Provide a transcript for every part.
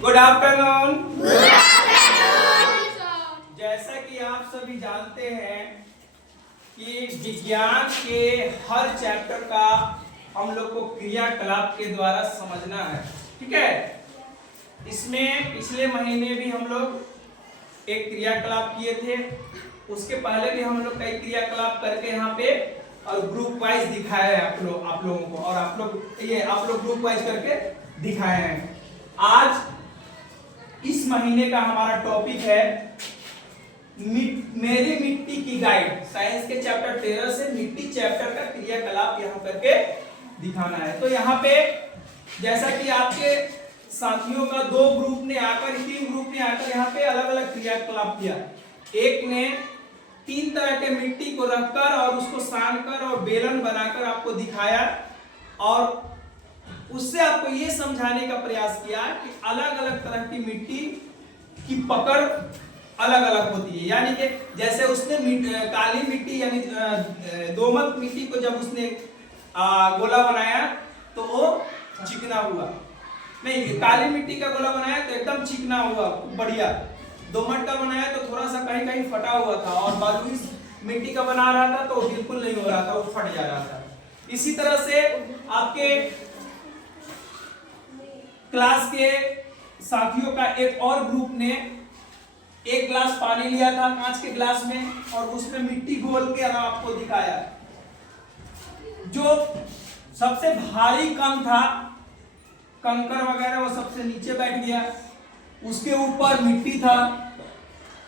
Good afternoon. Good afternoon. जैसा कि आप सभी जानते हैं कि विज्ञान के हर चैप्टर का हम लोग को क्रियाकलाप के द्वारा समझना है, ठीक है। इसमें पिछले महीने भी हम लोग एक क्रियाकलाप किए थे, उसके पहले भी हम लोग कई क्रियाकलाप करके यहाँ पे और ग्रुप वाइज दिखाया है आप लोगों को, और आप लोग ग्रुप वाइज करके दिखाए हैं। आज इस महीने का हमारा टॉपिक है मेरी मिट्टी की गाइड। साइंस के चैप्टर 13 से मिट्टी चैप्टर का क्रियाकलाप यहाँ करके दिखाना है। तो यहाँ पे जैसा कि आपके साथियों का तीन ग्रुप ने आकर यहाँ पे अलग अलग क्रियाकलाप किया। एक ने 3 तरह के मिट्टी को रखकर और उसको सानकर और बेलन बनाकर आपको दिखाया, और उससे आपको ये समझाने का प्रयास किया कि अलग अलग तरह की मिट्टी की पकड़ अलग अलग होती है। यानी कि जैसे उसने काली मिट्टी यानी दोमट मिट्टी को जब उसने गोला बनाया तो वो चिकना हुआ, नहीं काली मिट्टी का गोला बनाया तो एकदम चिकना हुआ, बढ़िया। दोमट का बनाया तो थोड़ा सा कहीं कहीं फटा हुआ था, और बलुई मिट्टी का बना रहा था तो बिल्कुल नहीं हो रहा था, वो फट जा रहा था। इसी तरह से आपके क्लास के साथियों का एक और ग्रुप ने एक गिलास पानी लिया था कांच के गिलास में, और उसमें मिट्टी घोल के आपको दिखाया। जो सबसे भारी कण था, कंकर वगैरह, वो सबसे नीचे बैठ गया। उसके ऊपर मिट्टी था,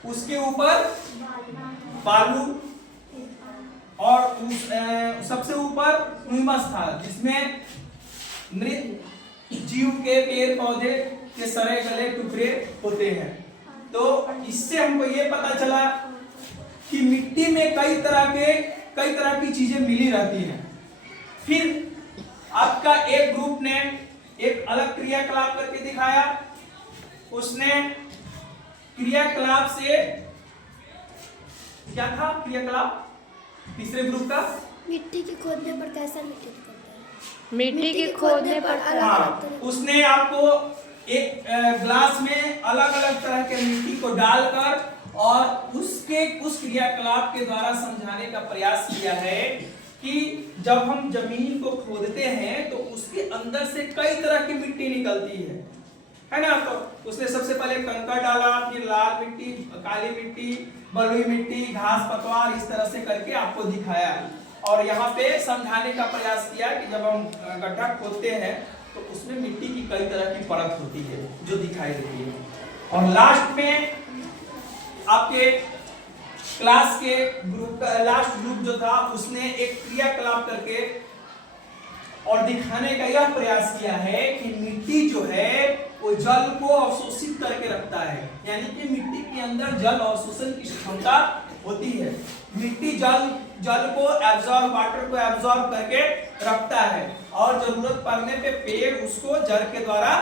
उसके ऊपर बालू, और सबसे ऊपर ह्यूमस था, जिसमें मृत जीव के पेड़ पौधे के सड़े गले टुकड़े होते हैं। तो इससे हमको ये पता चला कि मिट्टी में कई तरह की चीजें मिली रहती हैं। फिर आपका एक ग्रुप ने एक अलग क्रियाकलाप करके दिखाया। उसने क्रियाकलाप से क्या था क्रियाकलाप तीसरे ग्रुप का, मिट्टी के खोदने पर कैसा मिट्टी मिट्टी के खोदने पर उसने आपको एक ग्लास में अलग अलग तरह के मिट्टी को डालकर और उस क्रियाकलाप के द्वारा समझाने का प्रयास किया है कि जब हम जमीन को खोदते हैं तो उसके अंदर से कई तरह की मिट्टी निकलती है ना। तो उसने सबसे पहले कंकर डाला, फिर लाल मिट्टी, काली मिट्टी, बलुई मिट्टी, घास पतवार, इस तरह से करके आपको दिखाया, और यहाँ पे समझाने का प्रयास किया कि जब हम गड्ढा खोदते हैं तो उसमें मिट्टी की कई तरह की परत होती है जो दिखाई देती है। और लास्ट में आपके क्लास के ग्रुप का लास्ट ग्रुप जो था, उसने एक क्रियाकलाप करके और दिखाने का यह प्रयास किया है कि मिट्टी जो है वो जल को अवशोषित करके रखता है। यानी कि मिट्टी के अंदर जल अवशोषण की क्षमता होती है। मिट्टी जल को वाटर को एब्जॉर्ब करके रखता है, और जरूरत पड़ने पे पेड़ उसको जड़ के द्वारा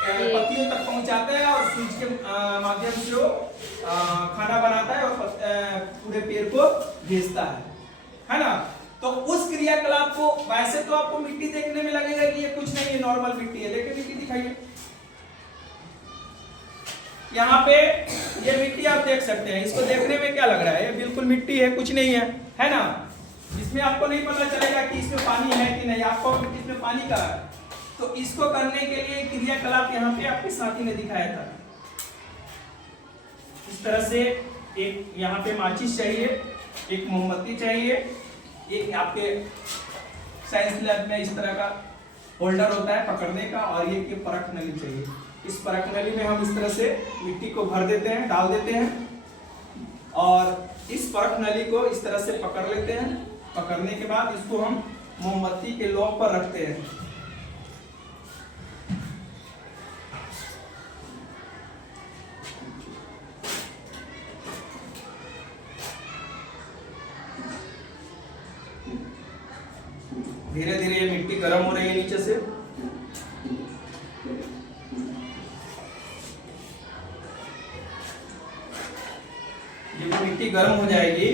पत्तियों तक पहुंचाता है, और सूरज के माध्यम से वो खाना बनाता है और पूरे पेड़ को भेजता है ना। तो उस क्रियाकलाप को वैसे तो आपको मिट्टी देखने में लगेगा कि ये कुछ नहीं है, नॉर्मल मिट्टी है, लेकिन मिट्टी दिखाइए। यहाँ पे ये मिट्टी आप देख सकते हैं, इसको देखने में क्या लग रहा है, ये बिल्कुल मिट्टी है, कुछ नहीं है ना। इसमें आपको नहीं पता चलेगा कि इसमें पानी है कि नहीं, आपको इसमें पानी का। तो इसको करने के लिए क्रियाकलाप यहाँ पे आपके साथी ने दिखाया था। इस तरह से एक यहाँ पे माचिस चाहिए, एक मोमबत्ती चाहिए, एक आपके साइंस लैब में इस तरह का होल्डर होता है पकड़ने का, और ये परख नली चाहिए। इस परख नली में हम इस तरह से मिट्टी को भर देते हैं, डाल देते हैं, और इस परख नली को इस तरह से पकड़ लेते हैं। पकड़ने के बाद इसको हम मोमबत्ती के लौ पर रखते हैं। धीरे धीरे ये मिट्टी गर्म हो रही है नीचे से। जब मिट्टी गर्म हो जाएगी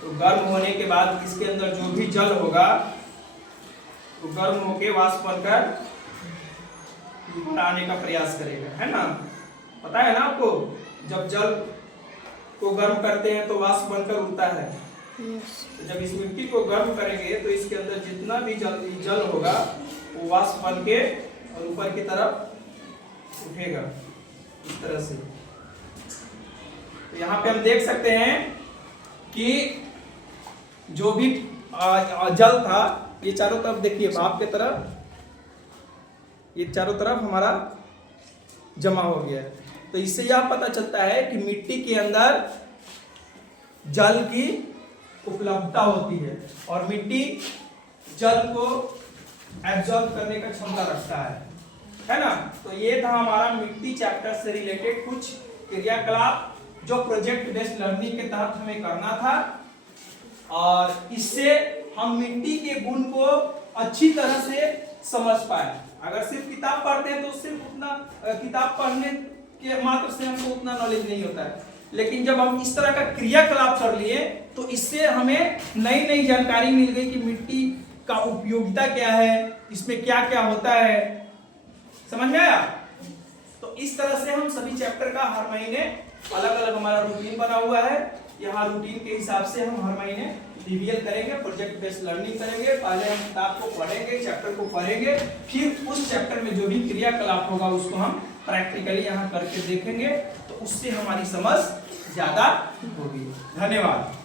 तो गर्म होने के बाद इसके अंदर जो भी जल होगा तो गर्म होके वाष्प बनकर ऊपर आने का प्रयास करेगा, है ना। पता है ना आपको, जब जल को गर्म करते हैं तो वाष्प बनकर उड़ता है। तो जब इस मिट्टी को गर्म करेंगे तो इसके अंदर जितना भी जल होगा वो वाष्प बन के और ऊपर की तरफ उठेगा इस तरह से। तो यहाँ पे हम देख सकते हैं कि जो भी जल था ये चारों तरफ देखिए, भाप के तरफ ये चारों तरफ हमारा जमा हो गया है। तो इससे यह पता चलता है कि मिट्टी के अंदर जल की उपलब्धता होती है और मिट्टी जल को एब्जॉर्ब करने का क्षमता रखता है ना। तो ये था हमारा मिट्टी चैप्टर से रिलेटेड कुछ क्रियाकलाप जो प्रोजेक्ट बेस्ड लर्निंग के तहत हमें करना था, और इससे हम मिट्टी के गुण को अच्छी तरह से समझ पाए। अगर सिर्फ किताब पढ़ते हैं तो सिर्फ उतना किताब पढ़ने के मात्र से हमको उतना नॉलेज नहीं होता है, लेकिन जब हम इस तरह का क्रियाकलाप कर लिए तो इससे हमें नई नई जानकारी मिल गई कि मिट्टी का उपयोगिता क्या है, इसमें क्या क्या होता है, समझ में आया। तो इस तरह से हम सभी चैप्टर का हर महीने अलग अलग हमारा रूटीन बना हुआ है। यहाँ रूटीन के हिसाब से हम हर महीने डीवीएल करेंगे, प्रोजेक्ट बेस्ड लर्निंग करेंगे। पहले हम किताब को पढ़ेंगे, चैप्टर को पढ़ेंगे, फिर उस चैप्टर में जो भी क्रियाकलाप होगा उसको हम प्रैक्टिकली यहाँ करके देखेंगे, तो उससे हमारी समझ ज्यादा होगी। धन्यवाद।